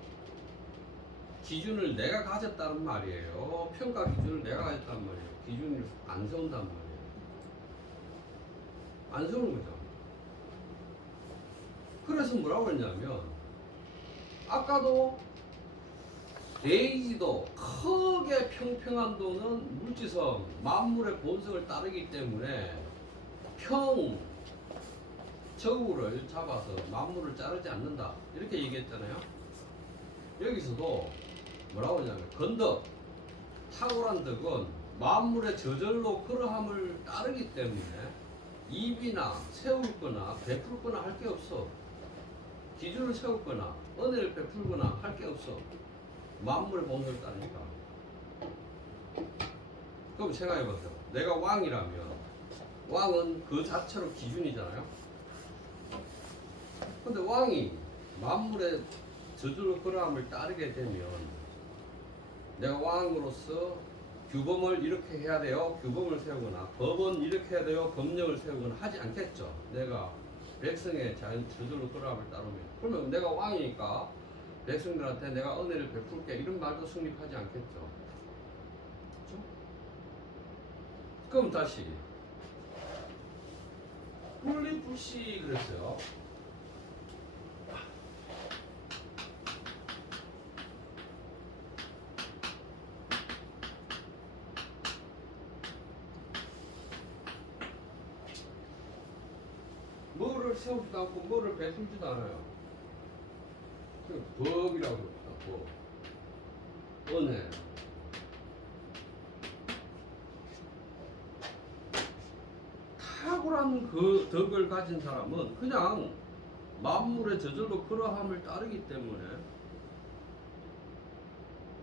기준을 내가 가졌다는 말이에요. 평가 기준을 내가 가졌다는 말이에요. 기준을 안 세운단 말이에요. 안 세우는 거죠. 그래서 뭐라고 했냐면 아까도 데이지도 크게 평평한 도는 물지성 만물의 본성을 따르기 때문에 저구를 잡아서 만물을 자르지 않는다 이렇게 얘기했잖아요. 여기서도 뭐라고 하냐면 건덕 탁월한 덕은 만물의 저절로 그러함을 따르기 때문에 입이나 세우거나 베풀거나 할 게 없어. 기준을 세우거나 은혜를 베풀거나 할 게 없어. 만물의 본성을 따르니까. 그럼 생각해보세요. 내가 왕이라면 왕은 그 자체로 기준이잖아요. 근데 왕이 만물의 저절로 그러함을 따르게 되면 내가 왕으로서 규범을 이렇게 해야 돼요. 규범을 세우거나 법은 이렇게 해야 돼요. 법령을 세우거나 하지 않겠죠. 내가 백성의 저절로 그러함을 따르면. 그러면 내가 왕이니까 백성들한테 내가 은혜를 베풀게 이런 말도 성립하지 않겠죠. 그렇죠? 그럼 다시 분리불시 그랬어요. 뭐를 세우지도 않고 뭐를 베풀지도 않아요. 그 법이라고 그럽니다. 법. 은혜. 탁월한 그 덕을 가진 사람은 그냥 만물의 저절로 그러함을 따르기 때문에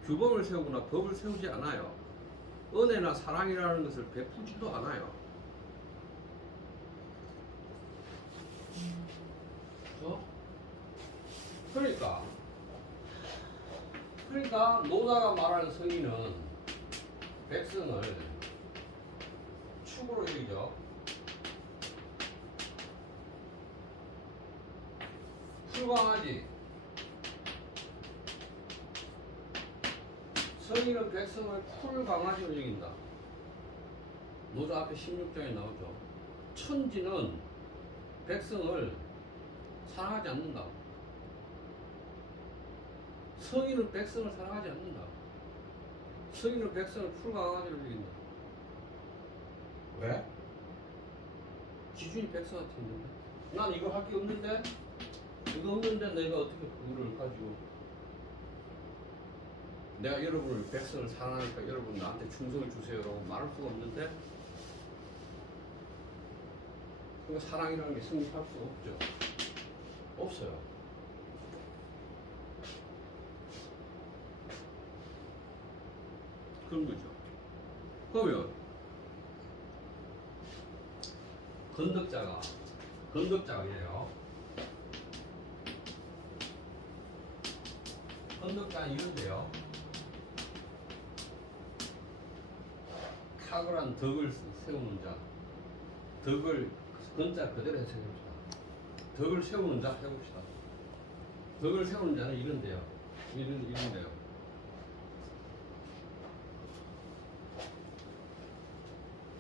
규범을 세우거나 법을 세우지 않아요. 은혜나 사랑이라는 것을 베풀지도 않아요. 그러니까 노다가 말하는 성인은 백성을 축으로 여기죠. 풀강하지. 성인은 백성을 풀강아지로 여긴다. 노자 앞에 16장에 나오죠. 천지는 백성을 사랑하지 않는다. 성인은 백성을 사랑하지 않는다. 성인은 백성을 풀강아지로 여긴다. 왜? 기준이 백성한테 있는데. 난 이거 할 게 없는데? 이거 없는데 내가 어떻게 그거를 가지고 내가 여러분을 백성을 사랑하니까 여러분 나한테 충성을 주세요라고 말할 수가 없는데 그러니까 사랑이라는 게 성립할 수가 없죠. 없어요. 그런 거죠. 그러면 건덕자예요. 건덕자는 이런데요. 탁월한 덕을 세우는 자, 덕을 건자 그대로 해석해봅시다. 덕을 세우는 자 해봅시다. 덕을 세우는 자는 이런데요. 이런데요.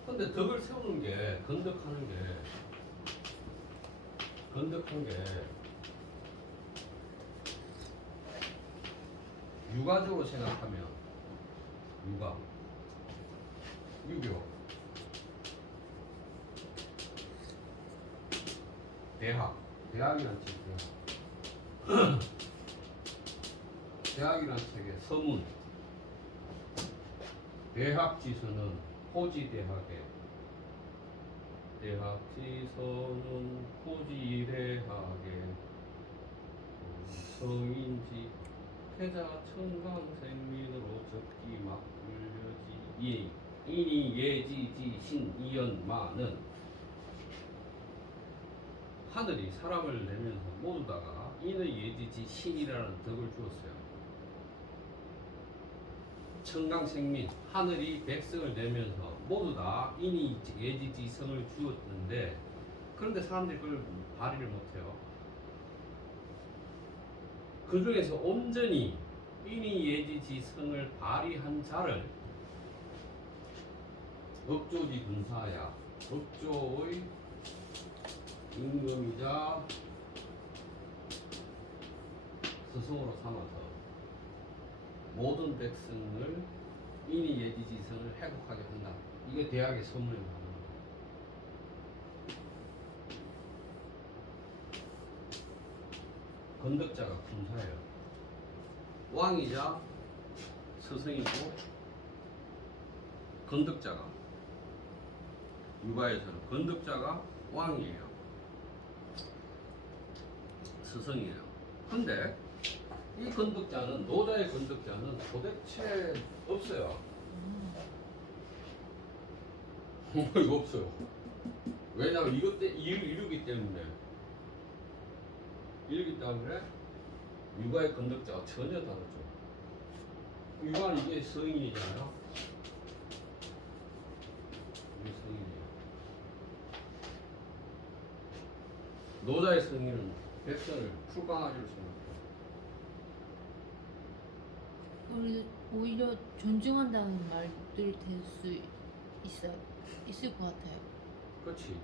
근데 덕을 세우는 게 건덕하는 게 육아적으로 생각하면 유교, 대학이란 책이야. 대학이란 책의 서문, 대학지서는 호지대학에, 대학지서는 호지대학에, 성인지 태자 청강생민으로 적기 막 물려지 이니 예지지 신이연마는 하늘이 사람을 내면서 모두 다가 인의 예지지 신이라는 덕을 주었어요. 청강생민, 하늘이 백성을 내면서 모두 다 인이 예지지 성을 주었는데, 그런데 사람들이 그걸 발휘를 못해요. 그 중에서 온전히 인이 예지지 성을 발휘한 자를 업조지 군사야, 업조의 임금이자 스승으로 삼아서 모든 백성을 인이 예지지 성을 회복하게 한다. 이게 대학의 선물입니다. 건덕자가 군사예요. 왕이자 스승이고, 건덕자가 육아에서는 건덕자가 왕이에요. 스승이에요. 근데 이 건덕자는, 노자의 건덕자는 도대체 없어요. 이거 없어요. 왜냐하면 이루기 때문에 육아의 건덕자가 전혀 다르죠. 육아는 이게 성인이잖아요. 이게 성인이에요. 노자의 성인은 백성을 풀강아지로 생각해요. 오히려 존중한다는 말들이 될 수 있을 것 같아요. 그렇지.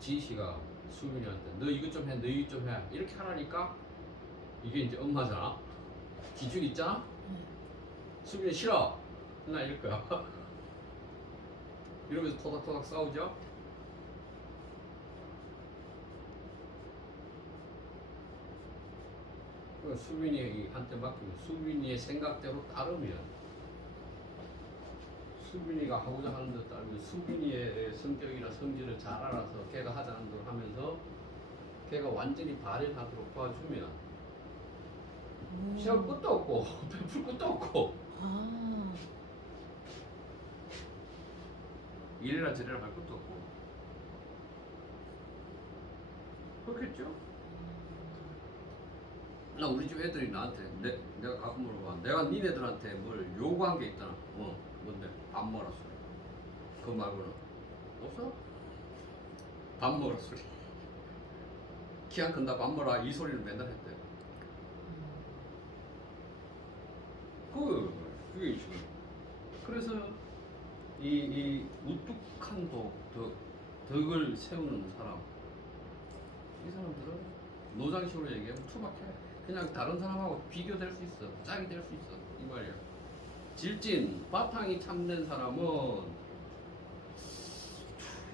지희씨가 수빈이한테 너 이것 좀 해, 너 이것 좀 해, 이렇게 하라니까 이게 이제 엄마잖아. 기준 있잖아. 수빈이 싫어, 나 이럴 거야. 이러면서 토닥토닥 싸우죠. 수빈이한테 맡기면 수빈이의 생각대로 따르면, 수빈이가 하고자 하는 데 따르면, 수빈이의 성격이나 성질을 잘 알아서 걔가 하자는 대로 하면서 걔가 완전히 발현하도록 도와주면 시험 끝도 없고 베풀 끝도 없고 이래라 저래라 할 것도 없고 그렇겠죠? 나 우리 집 애들이 나한테 내가 가끔 물어봐. 내가 니네들한테 뭘 요구한 게 있다나. 뭔데? 밥 먹으라 소리. 그거 말고는 없어? 밥 먹으라 소리. 키 안 큰다 밥 먹으라 이 소리를 맨날 했대. 그게 지금. 그래서 이 우뚝한 덕을 세우는 사람, 이 사람들은 노장식으로 얘기하면 투박해. 그냥 다른 사람하고 비교될 수 있어. 짝이 될 수 있어. 이 말이야. 질진, 바탕이 참된 사람은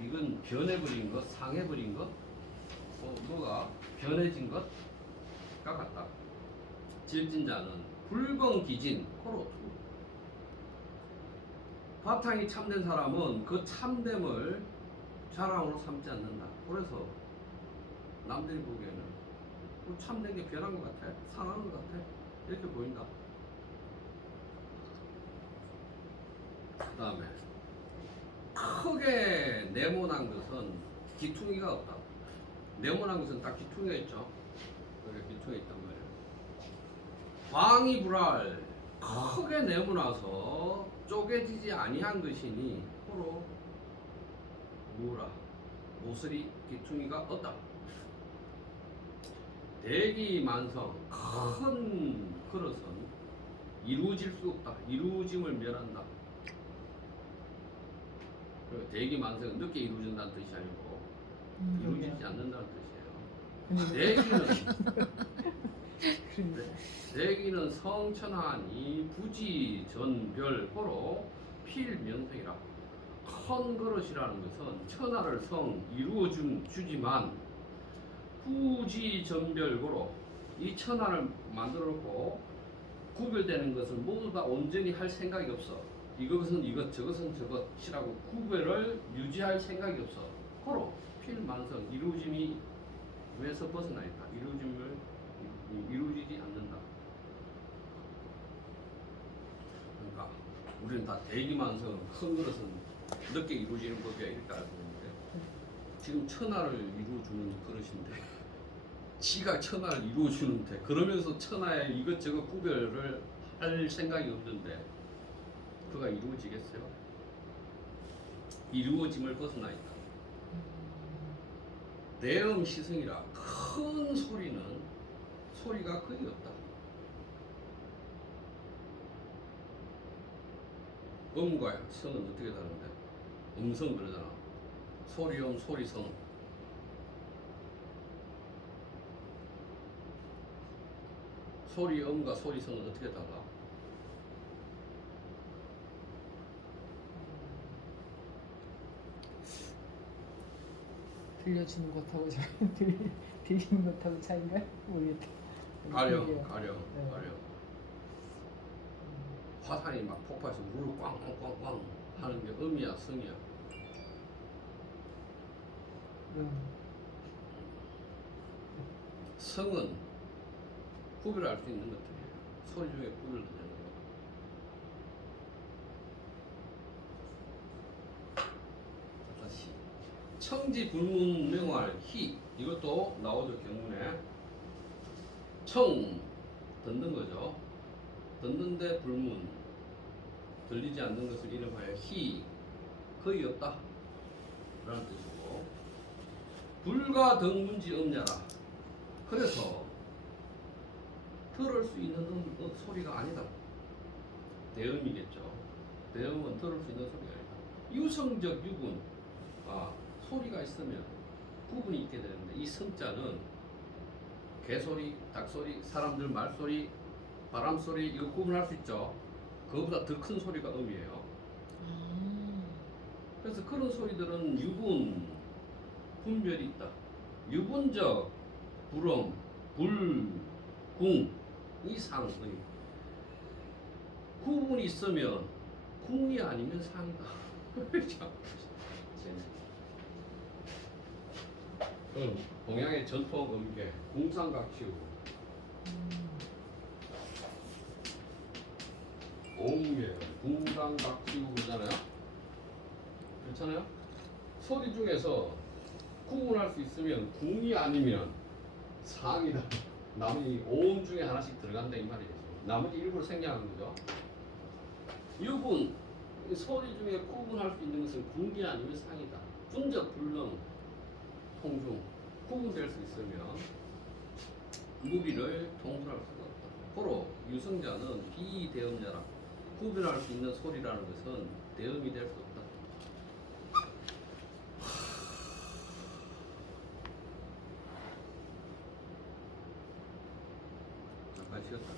이건 변해버린 것, 상해버린 것, 뭐가 변해진 것과 같다. 질진자는 불건기진, 코로 바탕이 참된 사람은 그 참됨을 자랑으로 삼지 않는다. 그래서 남들이 보기에는 참된 게 변한 것 같아, 상한 것 같아, 이렇게 보인다. 그 다음에 크게 네모난 것은 기퉁이가 없다. 네모난 것은 딱 기퉁이가 있죠. 여기 기퉁이 있단 말이에요. 광이 불알, 크게 네모나서 쪼개지지 아니한 것이니 호로 무라 모서리 기퉁이가 없다. 대기만성 큰 그릇은 이루어질 수 없다. 이루어짐을 멸한다. 그리고 대기만성은 늦게 이루어진다는 뜻이 아니고 이루어지지 않는다는 뜻이에요. 대기는 성천하니 부지전별호로 필면성이라. 큰 그릇이라는 것은 천하를 이루어주지만 부지전별고로 이 천하를 만들어 놓고 구별되는 것을 모두 다 온전히 할 생각이 없어. 이것은 이것, 저것은 저것이라고 구별을 유지할 생각이 없어. 호로 필만성 이루어짐이 왜서 벗어나 있다. 이루어지지 않는다. 그러니까 우리는 다 대기만성 큰 그릇은 늦게 이루어지는 법이야 이렇게 알고 있는데 지금 천하를 이루어주는 그릇인데 지가 천하를 이루어주는데 그러면서 천하의 이것저것 구별을 할 생각이 없는데 그가 이루어지겠어요? 이루어짐을 벗어나 있다. 대음 시승이라 큰 소리가 거의 없다. 음과 성은 어떻게 다른데? 음성 그러잖아. 소리음, 소리성. 소리음과 소리성은 어떻게 달라? 들려주는 것하고 들리는 것하고 차이가 모르겠다. 가령. 네. 화산이 막 폭발해서 물을 꽝꽝꽝꽝 하는 게 음이야, 성이야? 성은 구별할 수 있는 것들이에요. 소리 중에 구별되는 거. 다시 청지불문 명활 희 이것도 나오죠 경문에. 청 듣는 거죠. 듣는데 불문 들리지 않는 것을 이름하여 희 거의 없다 라는 뜻이고 불가 등문지 없냐라. 그래서 들을 수 있는 소리가 아니다. 대음이겠죠. 대음은 들을 수 있는 소리가 아니다. 유성적 유분 소리가 있으면 구분이 있게 되는데 이 성자는 개소리, 닭소리, 사람들 말소리, 바람소리 이거 구분할 수 있죠. 그거보다 더 큰 소리가 음이에요. 그래서 그런 소리들은 유분, 분별이 있다. 유분적 불음, 불, 궁 이 상의 구분이 있으면 궁이 아니면 상이다. 동양의 전통 음계 궁상각시우 옹계 궁상각시우 그러잖아요. 그렇잖아요. 소리 중에서 구분할 수 있으면 궁이 아니면 상이다. 나머지 오음 중에 하나씩 들어간다 이 말이죠. 나머지 일부러 생략하는 거죠. 유분 소리 중에 구분할 수 있는 것은 궁이 아니면 상이다. 분적 불능 통중 구분될 수 있으면 무비를 통솔할 수가 없다. 호로 유성자는 비대음자라. 구별할 수 있는 소리라는 것은 대음이 될 수 없다. 잠깐 쉬었다.